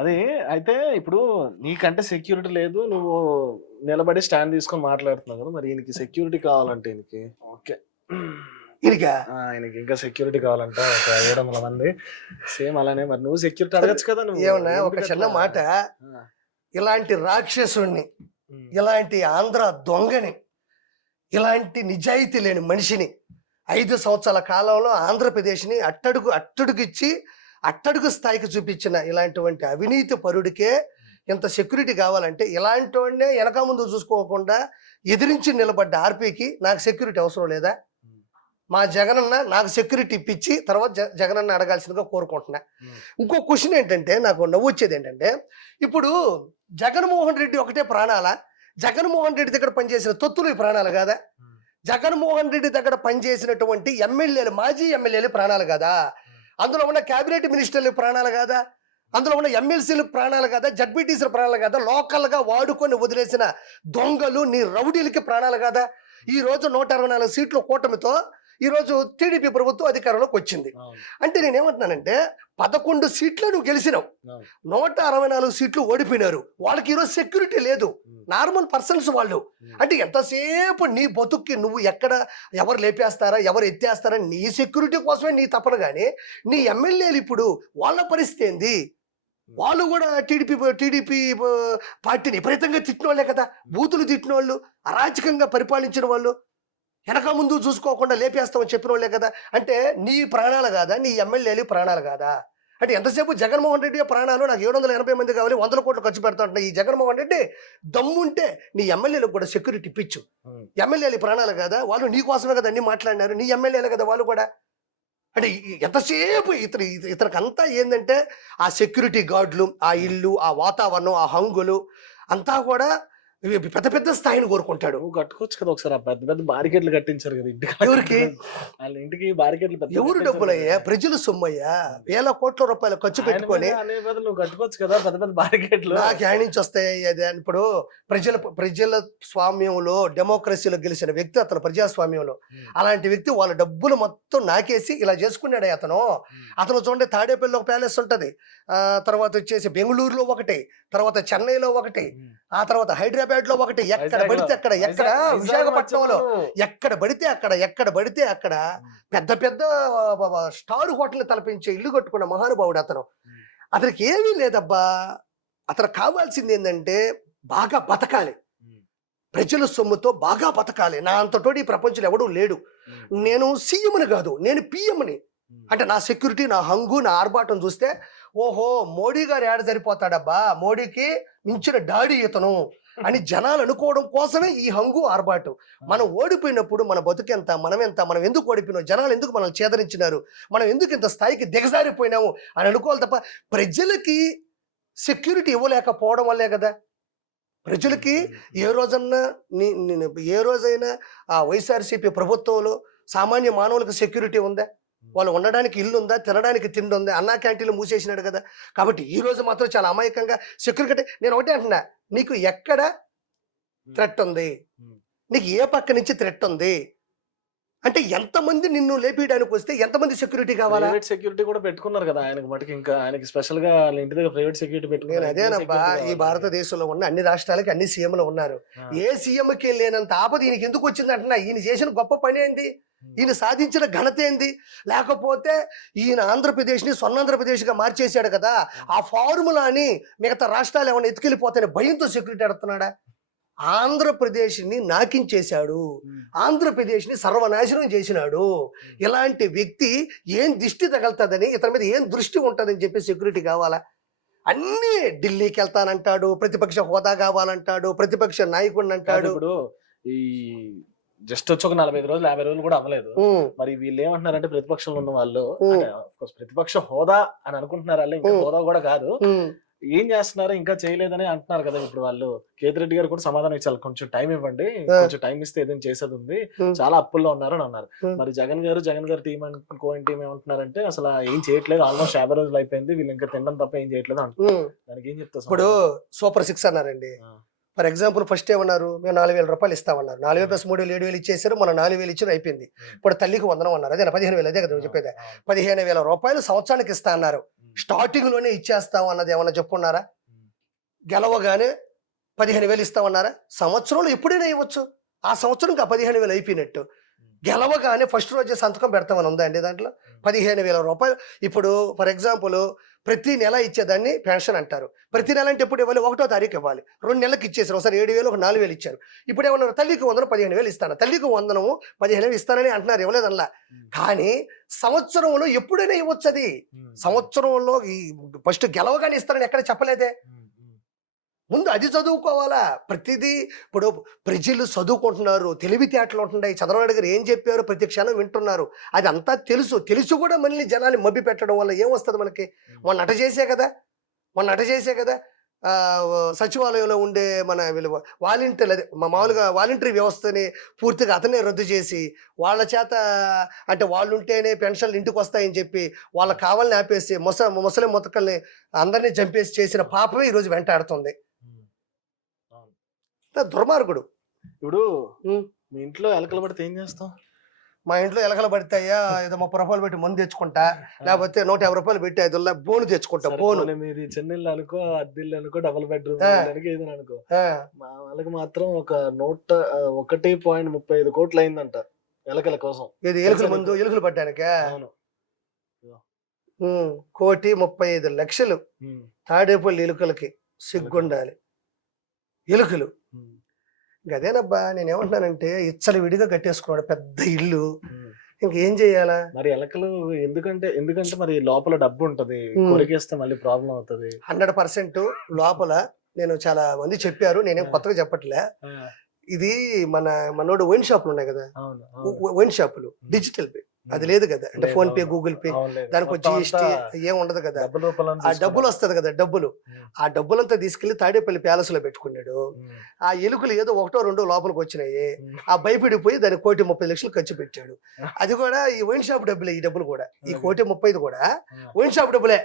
అది అయితే ఇప్పుడు నీకంటే సెక్యూరిటీ లేదు. నువ్వు నిలబడి స్టాండ్ తీసుకొని మాట్లాడుతున్నావు కదా! మరి ఈయనకి సెక్యూరిటీ కావాలంట ఈయనకి. ఓకే. ఈయనకా? ఆయనకి ఇంకా సెక్యూరిటీ కావాలంట. ఒక 700 మంది. సేమ్ అలానే మరి నువ్వు సెక్యూరిటీ అడగొచ్చు కదా నువ్వు. ఏమన్నా ఒక చిన్న మాట, ఆ! ఇలాంటి రాక్షసుణ్ణి, హ్మ్. ఇలాంటి ఆంధ్ర దొంగని, ఇలాంటి నిజాయితీ లేని మనిషిని 5 సంవత్సరాల కాలంలో ఆంధ్రప్రదేశ్ని అట్టడుగిచ్చి అట్టడుగు స్థాయికి చూపించిన ఇలాంటివంటి అవినీతి పరుడికే ఇంత సెక్యూరిటీ కావాలంటే, ఇలాంటి వాడినే వెనక ముందు చూసుకోకుండా ఎదిరించి నిలబడ్డ ఆర్పీకి నాకు సెక్యూరిటీ అవసరం లేదా? మా జగనన్న నాకు సెక్యూరిటీ ఇప్పించి తర్వాత జగనన్న అడగాల్సిందిగా కోరుకుంటున్నా. ఇంకో క్వశ్చన్ ఏంటంటే, నాకు నవ్వు వచ్చేది ఏంటంటే, ఇప్పుడు జగన్మోహన్ రెడ్డి ఒకటే ప్రాణాలా? జగన్మోహన్ రెడ్డి దగ్గర పనిచేసిన తొత్తులు ఈ ప్రాణాలు కాదా? జగన్మోహన్ రెడ్డి దగ్గర పనిచేసినటువంటి ఎమ్మెల్యేలు, మాజీ ఎమ్మెల్యేలు ప్రాణాలు కాదా? అందులో ఉన్న క్యాబినెట్ మినిస్టర్లు ప్రాణాలు కాదా? అందులో ఉన్న ఎమ్మెల్సీలు ప్రాణాలు కాదా? జడ్పీటీసీల ప్రాణాలు కాదా? లోకల్గా వాడుకొని వదిలేసిన దొంగలు నీ రౌడీలకి ప్రాణాలు కాదా? ఈరోజు 164 సీట్లు కూటమితో ఈరోజు టీడీపీ ప్రభుత్వం అధికారంలోకి వచ్చింది. అంటే నేనేమంటున్నానంటే, 11 సీట్లు నువ్వు గెలిచినావు, 164 సీట్లు ఓడిపోయినారు. వాళ్ళకి ఈరోజు సెక్యూరిటీ లేదు, నార్మల్ పర్సన్స్ వాళ్ళు. అంటే ఎంతసేపు నీ బతుక్కి నువ్వు ఎక్కడ ఎవరు లేపేస్తారా, ఎవరు ఎత్తేస్తారా, నీ సెక్యూరిటీ కోసమే నీ తపన. కానీ నీ ఎమ్మెల్యేలు ఇప్పుడు వాళ్ళ పరిస్థితి ఏంది? వాళ్ళు కూడా టీడీపీ పార్టీని విపరీతంగా తిట్టిన వాళ్ళే కదా, బూతులు తిట్టిన వాళ్ళు, అరాచకంగా పరిపాలించిన వాళ్ళు, వెనక ముందు చూసుకోకుండా లేపేస్తామని చెప్పిన వాళ్ళే కదా. అంటే నీ ప్రాణాలు కాదా? నీ ఎమ్మెల్యేలు ప్రాణాలు కాదా? అంటే ఎంతసేపు జగన్మోహన్ రెడ్డి ప్రాణాలు నాకు 780 మంది కావాలి, 100 కోట్లు ఖర్చు పెడతా ఉంటున్నా. ఈ జగన్మోహన్ రెడ్డి దమ్ముంటే నీ ఎమ్మెల్యేలకు కూడా సెక్యూరిటీ ఇప్పించు. ఎమ్మెల్యేలు ప్రాణాలు కాదా? వాళ్ళు నీ కోసమే కదా అన్ని మాట్లాడినారు, నీ ఎమ్మెల్యేలు కదా వాళ్ళు కూడా. అంటే ఎంతసేపు ఇతనికి అంతా ఏంటంటే, ఆ సెక్యూరిటీ గార్డులు, ఆ ఇల్లు, ఆ వాతావరణం, ఆ హంగులు అంతా కూడా పెద్ద పెద్ద స్థాయిని కోరుకుంటాడు. నువ్వు కట్టుకోవచ్చు కదా ఒకసారి. ఆ పెద్ద పెద్ద బారికేడ్లు కట్టించారు కదా ఇంటికి. ఎవరికి? వాళ్ళ ఇంటికి బారికేడ్లు పెద్ద ఎవరు డబ్బులయ్యా? ప్రజల సొమ్మయ్యా. వేల కోట్ల రూపాయలు ఖర్చు పెట్టుకొని నువ్వు కట్టుకోవచ్చు కదా పెద్ద పెద్ద బారికేడ్లు. నాకు యాడ్ నుంచి వస్తాయి. అదే ఇప్పుడు ప్రజల స్వామ్యంలో, డెమోక్రసీలో గెలిచిన వ్యక్తి అతను, ప్రజాస్వామ్యంలో. అలాంటి వ్యక్తి వాళ్ళ డబ్బులు మొత్తం నాకేసి ఇలా చేసుకున్నాడు అతను చూడండి, తాడేపల్లిలో ఒక ప్యాలెస్ ఉంటది, తర్వాత వచ్చేసి బెంగళూరులో ఒకటి, తర్వాత చెన్నైలో ఒకటి, ఆ తర్వాత హైదరాబాద్ లో ఒకటి, ఎక్కడ పడితే అక్కడ, ఎక్కడ విశాఖపట్నంలో ఎక్కడ పడితే అక్కడ పెద్ద పెద్ద స్టార్ హోటల్ తలపించే ఇల్లు కట్టుకున్న మహానుభావుడు అతను. అతనికి ఏమీ లేదబ్బా. అతను కావాల్సింది ఏంటంటే బాగా బతకాలి, ప్రజల సొమ్ముతో బాగా బతకాలి. నా అంతటోటి ఈ ప్రపంచంలో ఎవడూ లేడు. నేను సీఎంని కాదు, నేను పిఎంని. అంటే నా సెక్యూరిటీ, నా హంగు, నా ఆర్భాటం చూస్తే ఓహో మోడీ గారు ఏడ సరిపోతాడబ్బా, మోడీకి మించిన డాడీ ఇతను అని జనాలు అనుకోవడం కోసమే ఈ హంగు, ఆర్భాటు. మనం ఓడిపోయినప్పుడు మన బతుకెంత, మనం ఎందుకు ఓడిపోయినాం, జనాలు ఎందుకు మనల్ని చేదరించినారు, మనం ఎందుకు ఇంత స్థాయికి దిగజారిపోయినాము అని అనుకోవాలి తప్ప, ప్రజలకి సెక్యూరిటీ ఇవ్వలేకపోవడం వల్లే కదా. ప్రజలకి ఏ రోజైనా ఆ వైఎస్ఆర్సీపీ ప్రభుత్వంలో సామాన్య మానవులకు సెక్యూరిటీ ఉందా? వాళ్ళు ఉండడానికి ఇల్లు ఉందా? తినడానికి తిండి ఉందా? అన్నా క్యాంటీన్లు మూసేసినాడు కదా. కాబట్టి ఈ రోజు మాత్రం చాలా అమాయకంగా సెక్యూరిటీ. నేను ఒకటే అంటున్నా, నీకు ఎక్కడ థ్రెట్ ఉంది, నీకు ఏ పక్క నుంచి థ్రెట్ ఉంది అంటే, ఎంతమంది నిన్ను లేపేయడానికి వస్తే ఎంతమంది సెక్యూరిటీ కావాలా? ప్రైవేట్ సెక్యూరిటీ కూడా పెట్టుకున్నారు కదా ఆయనకి మటుకు. ఇంకా ఆయనకి స్పెషల్ గా వాళ్ళ ఇంటి దగ్గర ప్రైవేట్ సెక్యూరిటీ నేను పెట్టుకున్నారు. అదేనబ్బా, ఈ భారతదేశంలో ఉన్న అన్ని రాష్ట్రాలకి అన్ని సీఎంలు ఉన్నారు. ఏ సీఎంకి లేనంత ఆపద ఈయనకి ఎందుకు వచ్చింది అంటున్నా. ఈయన చేసిన గొప్ప పని ఏంది, ఈయన సాధించిన ఘనత ఏంది? లేకపోతే ఈయన ఆంధ్రప్రదేశ్ని స్వర్ణాంధ్రప్రదేశ్గా మార్చేశాడు కదా, ఆ ఫార్ములాని మిగతా రాష్ట్రాలు ఏమైనా ఎత్తుకెళ్ళిపోతాయని భయంతో సెక్యూరిటీ అడుగుతున్నాడా? ఆంధ్రప్రదేశ్ని నాకించేశాడు, ఆంధ్రప్రదేశ్ని సర్వనాశనం చేసినాడు. ఇలాంటి వ్యక్తి ఏం దిష్టి తగలుతుందని, ఇతని మీద ఏం దృష్టి ఉంటుందని చెప్పి సెక్యూరిటీ కావాలా? అన్నీ ఢిల్లీకి వెళ్తానంటాడు, ప్రతిపక్ష హోదా కావాలంటాడు, ప్రతిపక్ష నాయకుడిని అంటాడు. ఇప్పుడు ఈ జస్ట్ వచ్చి ఒక 45 రోజులు 50 రోజులు కూడా అవ్వలేదు. మరి వీళ్ళు ఏమంటున్నారంటే, ప్రతిపక్షంలో ఉన్న వాళ్ళు ప్రతిపక్ష హోదా అని అనుకుంటున్నారు, ఇంకా హోదా కూడా కాదు, ఏం చేస్తున్నారు ఇంకా చేయలేదని అంటున్నారు కదా. ఇప్పుడు వాళ్ళు కేతిరెడ్డి గారు కూడా సమాధానం ఇచ్చారు, కొంచెం టైం ఇవ్వండి, కొంచెం టైం ఇస్తే ఏదైనా చేసేది ఉంది, చాలా అప్పుల్లో ఉన్నారు అని అన్నారు. మరి జగన్ గారు టీం కోయిన్ టీం ఏమంటున్నారంటే, అసలు ఏం చేయట్లేదు, ఆల్మోస్ట్ 50 రోజులు అయిపోయింది, వీళ్ళు ఇంకా తినడం తప్ప ఏం చేయట్లేదు అంటున్నారు. దానికి ఏం చెప్తారు? ఇప్పుడు సూపర్ 6 అన్నారండి, ఫర్ ఎగ్జాంపుల్ ఫస్ట్ ఏమన్నారు, మేము 4,000 రూపాయలు ఇస్తామన్నారు. 4,000 ప్లస్ 3,000 7,000 ఇచ్చేసారు. మన 4,000 ఇచ్చారు, అయిపోయింది. ఇప్పుడు తల్లికి వందనం అన్నారు, అదే 15,000, అదే కదా చెప్పేది. 15,000 రూపాయలు సంవత్సరానికి ఇస్తా అన్నారు. స్టార్టింగ్ లోనే ఇచ్చేస్తాం అన్నది ఏమన్నా చెప్పున్నారా? గెలవగానే 15,000 ఇస్తామన్నారా? సంవత్సరంలో ఎప్పుడైనా ఇవ్వచ్చు. ఆ సంవత్సరం ఇంకా 15,000 అయిపోయినట్టు. గెలవగానే ఫస్ట్ రోజే సంతకం పెడతామని ఉందా అండి దాంట్లో? 15,000 రూపాయలు. ఇప్పుడు ఫర్ ఎగ్జాంపుల్ ప్రతి నెల ఇచ్చేదాన్ని పెన్షన్ అంటారు. ప్రతి నెల అంటే ఎప్పుడు ఇవ్వాలి? 1వ తారీఖు ఇవ్వాలి. 2 నెలలకు ఇచ్చేసారు. ఒకసారి 7,000, ఒక 4,000 ఇచ్చారు. ఇప్పుడు ఏమన్నారు? తల్లికి వందనం 15,000 ఇస్తాను, తల్లికి వందనము 15,000 ఇస్తానని అంటున్నారు. ఇవ్వలేదు అనలా. కానీ సంవత్సరంలో ఎప్పుడైనా ఇవ్వచ్చు. అది సంవత్సరంలో ఈ ఫస్ట్ గెలవగానే ఇస్తానని ఎక్కడ చెప్పలేదే. ముందు అది చదువుకోవాలా. ప్రతిదీ ఇప్పుడు ప్రజలు చదువుకుంటున్నారు, తెలివితేటలు ఉంటున్నాయి. చంద్రబాబు గారు ఏం చెప్పారు ప్రతి క్షణం వింటున్నారు. అది అంతా తెలుసు కూడా మళ్ళీ జనాన్ని మభ్య పెట్టడం వల్ల ఏమొస్తుంది మనకి? మొన్న అట చేసే కదా సచివాలయంలో ఉండే మన వాలంటీర్లు, అదే మామూలుగా వాలంటరీ వ్యవస్థని పూర్తిగా అతనే రద్దు చేసి వాళ్ళ చేత, అంటే వాళ్ళు ఉంటేనే పెన్షన్లు ఇంటికి వస్తాయని చెప్పి వాళ్ళ కావాలని ఆపేసి ముసలి ముతకల్ని అందరినీ చంపేసి చేసిన పాపమే ఈరోజు వెంటాడుతుంది. దుర్మార్గుడు. ఇప్పుడు మీ ఇంట్లో ఎలకలు పడితే ఏం చేస్తాం? మా ఇంట్లో ఎలకలు పడతాయా, ఏదో 30 రూపాయలు పెట్టి మందు తెచ్చుకుంటా, లేకపోతే 150 రూపాయలు పెట్టి 5 బోను తెచ్చుకుంటా. బోను మీది చిన్నిల్లు అనుకో, అద్దిల్లు అనుకో, డబుల్ బెడ్రూమ్ ఏదైనా అనుకో, మా వాళ్ళకి మాత్రం ఒక 1.35 కోట్లు అయిందంట ఎలకల కోసం. ఇది ఎలుకల మందు, ఎలుకలు పడ్డానికే. అవును, 1,35,00,000 తాడేపల్లి ఎలుకలకి. సిగ్గుండాలి. ఎలుకలు గదేనబ్బా. నేనేమంటున్నానంటే ఇచ్చలు విడిగా కట్టేసుకున్నాడు పెద్ద ఇల్లు, ఇంకేం చెయ్యాలా మరి? ఎలకలు ఎందుకంటే మరి లోపల డబ్బు ఉంటది, కొరికేస్తే మళ్ళీ ప్రాబ్లం అవుతుంది. 100% లోపల. నేను చాలా మంది చెప్పారు, నేనేం కొత్తగా చెప్పట్లే. ఇది మనోడు వైన్ షాపులు ఉన్నాయి కదా, వైన్ షాపులు డిజిటల్ పే అది లేదు కదా, అంటే ఫోన్ పే, గూగుల్ పే, దానికి GST ఏం ఉండదు కదా. ఆ డబ్బులు వస్తుంది కదా, ఆ డబ్బులంతా తీసుకెళ్లి తాడేపల్లి ప్యాలెస్ లో పెట్టుకున్నాడు. ఆ ఎలుకలు ఏదో 1, 2 లోపలికి వచ్చినాయి. ఆ భయపడిపోయి దానికి 1,30,00,000 ఖర్చు పెట్టాడు. అది కూడా ఈ వైన్ షాప్ డబ్బులే. ఈ డబ్బులు కూడా, ఈ 1,35 కూడా వైన్ షాప్ డబ్బులే.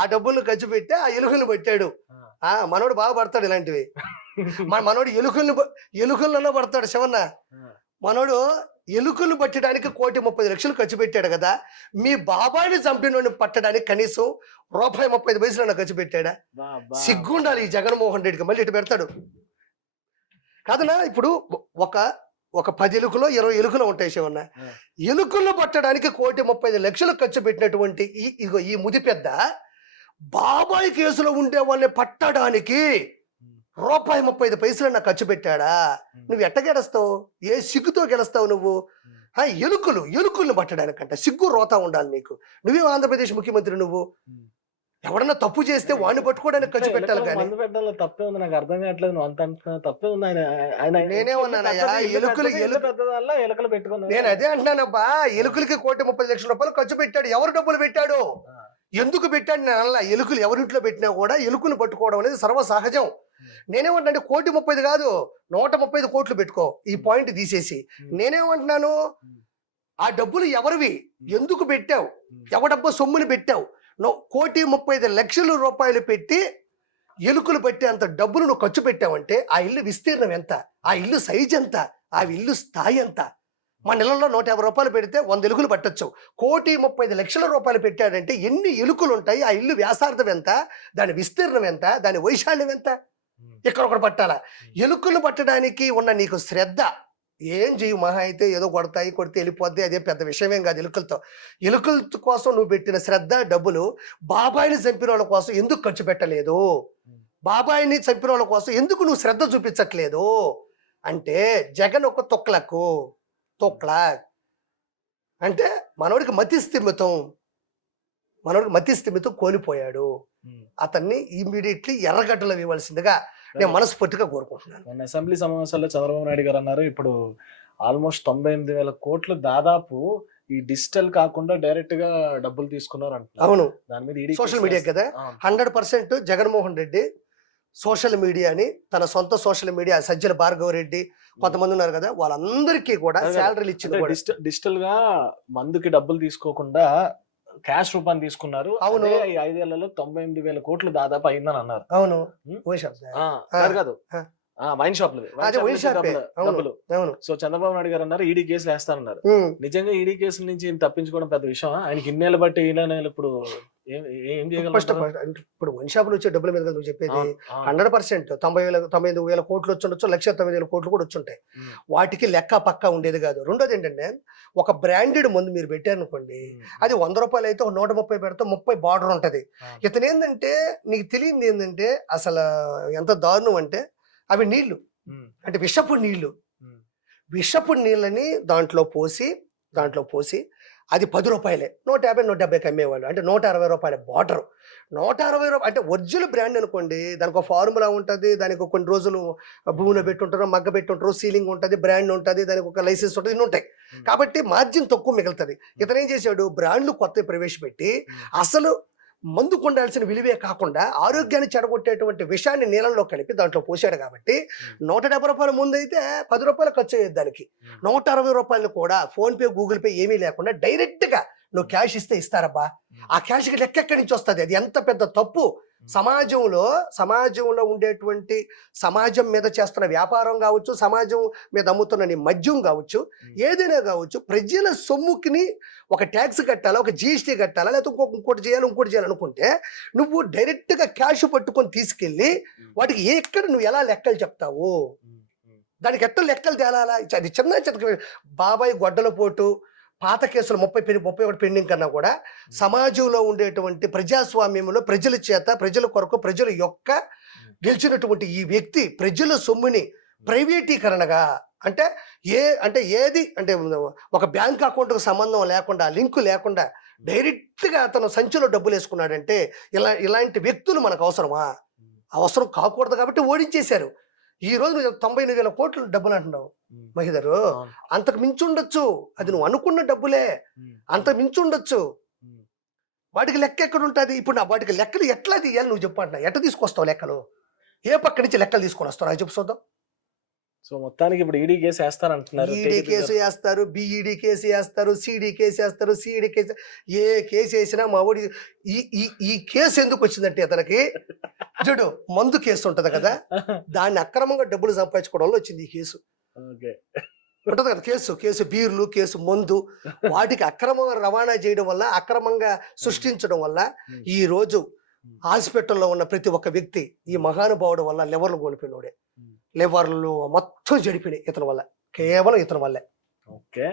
ఆ డబ్బులు ఖర్చు పెట్టి ఆ ఎలుకలను పెట్టాడు. మనోడు బాగా పడతాడు ఇలాంటివి. మనోడు ఎలుకలను పడతాడు. శివన్న మనోడు ఎలుకలు పట్టడానికి 1,30,00,000 ఖర్చు పెట్టాడు కదా. మీ బాబాయిని చంపినోడిని పట్టడానికి కనీసం ₹1.35 ఖర్చు పెట్టాడా? సిగ్గుండాలి ఈ జగన్మోహన్ రెడ్డికి. మళ్ళీ ఇటు పెడతాడు కాదనా. ఇప్పుడు ఒక 10 ఎలుకలో 20 ఎలుకలు ఉంటాయి శివన్న. ఎలుకలను పట్టడానికి 1,30,00,000 ఖర్చు పెట్టినటువంటి ఈ ముది పెద్ద బాబాయ్ కేసులో ఉండే వాళ్ళని పట్టడానికి ₹1.35 నాకు ఖర్చు పెట్టాడా? నువ్వు ఎట్ట గెలుస్తావు? ఏ సిగ్గుతో గెలుస్తావు నువ్వు? ఎలుకలను పట్టడానికంట సిగ్గు రోతా ఉండాలి నీకు. నువ్వే ఆంధ్రప్రదేశ్ ముఖ్యమంత్రి. నువ్వు ఎవడన్నా తప్పు చేస్తే వాడిని పట్టుకోవడానికి ఖర్చు పెట్టాలి. కానీ తప్పే ఉంది, నాకు అర్థం కావట్లేదు. తప్పే ఉంది. నేనేమన్నానయ్యా, ఎలుకలు పెట్టుకున్నా. నేను అదే అంటున్నానబ్బా. ఎలుకలకి 1,30,00,000 ఖర్చు పెట్టాడు. ఎవరు డబ్బులు పెట్టాడు, ఎందుకు పెట్టాడు? నేను అలా ఎలుకలు ఎవరింట్లో పెట్టినా కూడా ఎలుకలు పట్టుకోవడం అనేది సర్వసహజం. నేనేమంటే 1,30,00,000 కాదు, 135 కోట్లు పెట్టుకో. ఈ పాయింట్ తీసేసి నేనేమంటున్నాను, ఆ డబ్బులు ఎవరివి, ఎందుకు పెట్టావు, ఎవడబ్బా సొమ్ముని పెట్టావు? నువ్వు 1,35,00,000 రూపాయలు పెట్టి ఎలుకలు పట్టే అంత డబ్బులు నువ్వు ఖర్చు పెట్టావంటే ఆ ఇల్లు విస్తీర్ణం ఎంత, ఆ ఇల్లు సైజ్ ఎంత, ఆ ఇల్లు స్థాయి ఎంత? మన నెలలో 150 రూపాయలు పెడితే 100 ఎలుకలు పట్టచ్చు. 1,35,00,000 రూపాయలు పెట్టాడంటే ఎన్ని ఎలుకలు ఉంటాయి? ఆ ఇల్లు వ్యాసార్థం ఎంత, దాని విస్తీర్ణం ఎంత, దాని వైశాల్యం ఎంత? ఎక్కడొకటి పట్టాలా? ఎలుకలు పట్టడానికి ఉన్న నీకు శ్రద్ధ ఏం చేయు, మహా అయితే ఏదో కొడితే వెళ్ళిపోద్ది, అదే పెద్ద విషయమేం కాదు. ఎలుకల కోసం నువ్వు పెట్టిన శ్రద్ధ, డబ్బులు బాబాయిని చంపిన వాళ్ళ కోసం ఎందుకు ఖర్చు పెట్టలేదు? బాబాయిని చంపిన వాళ్ళ కోసం ఎందుకు నువ్వు శ్రద్ధ చూపించట్లేదు? అంటే జగన్ ఒక తొక్ల అంటే మనోడికి మతి స్థిమితం కోల్పోయాడు. అతన్ని ఇమ్మీడియట్లీ ఎర్రగడ్డలో ఇవ్వాల్సిందిగా నేను మనస్ఫూర్తిగా కోరుకుంటున్నాను. మొన్న అసెంబ్లీ సమావేశాల్లో చంద్రబాబు నాయుడు గారు అన్నారు, ఇప్పుడు ఆల్మోస్ట్ 98,000 కోట్లు దాదాపు ఈ డిజిటల్ కాకుండా డైరెక్ట్ గా డబ్బులు తీసుకున్నారు అంటున్నారు. అవును, దాని మీద సోషల్ మీడియా కదా. 100% జగన్మోహన్ రెడ్డి సోషల్ మీడియాని, తన సొంత సోషల్ మీడియా సజ్జల భార్గవ రెడ్డి కొంతమంది ఉన్నారు కదా, వాళ్ళందరికీ కూడా శాలరీలు ఇచ్చింది. డిజిటల్ గా మందుకి డబ్బులు తీసుకోకుండా క్యాష్ రూపాన్ని తీసుకున్నారు. అవును, 5 ఏళ్లలో 98,000 కోట్లు దాదాపు అయిందని అన్నారు. అవును, కాదు వైన్ షాప్ అదే వైన్ షాపే. అవును డబ్బులు. అవును. సో చంద్రబాబు నాయుడు గారు అన్నారు ఈడీ కేసులు వేస్తానన్నారు. నిజంగా ఈడీ కేసుల నుంచి ఈయన తప్పించుకోవడం పెద్ద విషయం. ఆయనకి ఇన్నేళ్ళు బట్టి ఈయన ఇప్పుడు ఏం ఫస్ట్ చేయగలరు? ఇప్పుడు వైన్ షాపులు వచ్చే డబ్బుల మీద కదా నువ్వు చెప్పేది. 100% 99,000 కోట్లు వచ్చి ఉండొచ్చు, 1,09,000 కోట్లు కూడా వచ్చుంటాయి. వాటికి లెక్క పక్కా ఉండేది కాదు. రెండోది ఏంటంటే ఒక బ్రాండెడ్ మందు మీరు పెట్టారనుకోండి, అది 100 రూపాయలు అయితే 130 పెడితే 30 బార్డర్ ఉంటది. ఇతను ఏంటంటే నీకు తెలియదు ఏంటంటే అసలు ఎంత దారుణం అంటే అవి నీళ్లు, అంటే విషపు నీళ్లు. విషపు నీళ్ళని దాంట్లో పోసి అది 10 రూపాయలే, 150, 170 అమ్మేవాళ్ళు. అంటే 160 రూపాయల బార్డర్. 160 రూపాయలు అంటే ఒరిజినల్ బ్రాండ్ అనుకోండి. దానికి ఒక ఫార్ములా ఉంటుంది, దానికి కొన్ని రోజులు భూమిలో పెట్టుంటారు, మగ్గ పెట్టుంటారు, సీలింగ్ ఉంటుంది, బ్రాండ్ ఉంటుంది, దానికి ఒక లైసెన్స్ ఉంటుంది, ఇన్ని ఉంటాయి. కాబట్టి మార్జిన్ తక్కువ మిగులుతుంది. ఇతను ఏం చేశాడు, బ్రాండ్లు కొత్త ప్రవేశపెట్టి అసలు మందుకు ఉండాల్సిన విలువే కాకుండా ఆరోగ్యాన్ని చెడగొట్టేటువంటి విషయాన్ని నీళ్ళల్లో కలిపి దాంట్లో పోసాడు. కాబట్టి 170 రూపాయల ముందు అయితే 10 రూపాయలు ఖర్చు అయ్యేది దానికి. 160 రూపాయలు కూడా ఫోన్పే, గూగుల్ పే ఏమీ లేకుండా డైరెక్ట్ గా నువ్వు క్యాష్ ఇస్తే ఇస్తారబ్బా. ఆ క్యాష్కి లెక్క ఎక్కడి నుంచి వస్తుంది? అది ఎంత పెద్ద తప్పు. సమాజంలో ఉండేటువంటి, సమాజం మీద చేస్తున్న వ్యాపారం కావచ్చు, సమాజం మీద అమ్ముతున్న నీ మద్యం కావచ్చు, ఏదైనా కావచ్చు, ప్రజల సొమ్ముకిని ఒక ట్యాక్స్ కట్టాలా, ఒక జిఎస్టీ కట్టాలా, లేకపోతే ఇంకోటి చేయాలి అనుకుంటే నువ్వు డైరెక్ట్ గా క్యాష్ పట్టుకొని తీసుకెళ్ళి వాటికి ఎక్కడ నువ్వు ఎలా లెక్కలు చెప్తావు? దానికి ఎట్లా లెక్కలు తేలాలా? అది చిన్న బాబాయ్ గొడ్డల పోటు పాత కేసులు 31 పెండింగ్ కన్నా కూడా సమాజంలో ఉండేటువంటి ప్రజాస్వామ్యంలో ప్రజల చేత, ప్రజల కొరకు, ప్రజల యొక్క గెలిచినటువంటి ఈ వ్యక్తి ప్రజల సొమ్ముని ప్రైవేటీకరణగా, అంటే ఏది అంటే ఒక బ్యాంక్ అకౌంట్కు సంబంధం లేకుండా, లింకు లేకుండా డైరెక్ట్గా అతను సంచిలో డబ్బులు వేసుకున్నాడంటే ఇలాంటి వ్యక్తులు మనకు అవసరమా? అవసరం కాకూడదు కాబట్టి ఓడించేశారు. ఈ రోజు 99,000 కోట్లు డబ్బులు అంటున్నావు మహిదరు, అంతకు మించి ఉండొచ్చు. అది నువ్వు అనుకున్న డబ్బులే, అంత మించి ఉండొచ్చు. వాటికి లెక్క ఎక్కడ ఉంటుంది? ఇప్పుడు వాటికి లెక్కలు ఎట్లా తీయాలి నువ్వు చెప్పు అంటున్నా. ఎట్లా తీసుకొస్తావు లెక్కలు? ఏ పక్క నుంచి లెక్కలు తీసుకొని వస్తావు నాకు చెప్పు చూద్దాం. సో మొత్తానికి ఇప్పుడు ఈడీ కేసు వేస్తారంటున్నారు. ఈడీ కేసు వేస్తారు, బిఈడి కేసు వేస్తారు, సిడి కేసు వేస్తారు, సిడి కేసు, ఏ కేసు వేసినా మా ఊడి ఈ కేసు ఎందుకు వచ్చిందంటే అతనికి చూడు, మందు కేసు ఉంటది కదా, దాన్ని అక్రమంగా డబ్బులు సంపాదించుకోవడం వల్ల వచ్చింది ఈ కేసు. ఉంటది కదా కేసు బీర్లు, కేసు మందు, వాటికి అక్రమంగా రవాణా చేయడం వల్ల, అక్రమంగా సృష్టించడం వల్ల ఈ రోజు హాస్పిటల్లో ఉన్న ప్రతి ఒక్క వ్యక్తి ఈ మహానుభావుడు వల్ల లివర్లు కోల్పోయినోడే. లివర్లు మొత్తం జడిపినాయి ఇతని వల్ల, కేవలం ఇతని వల్లే. ఓకే.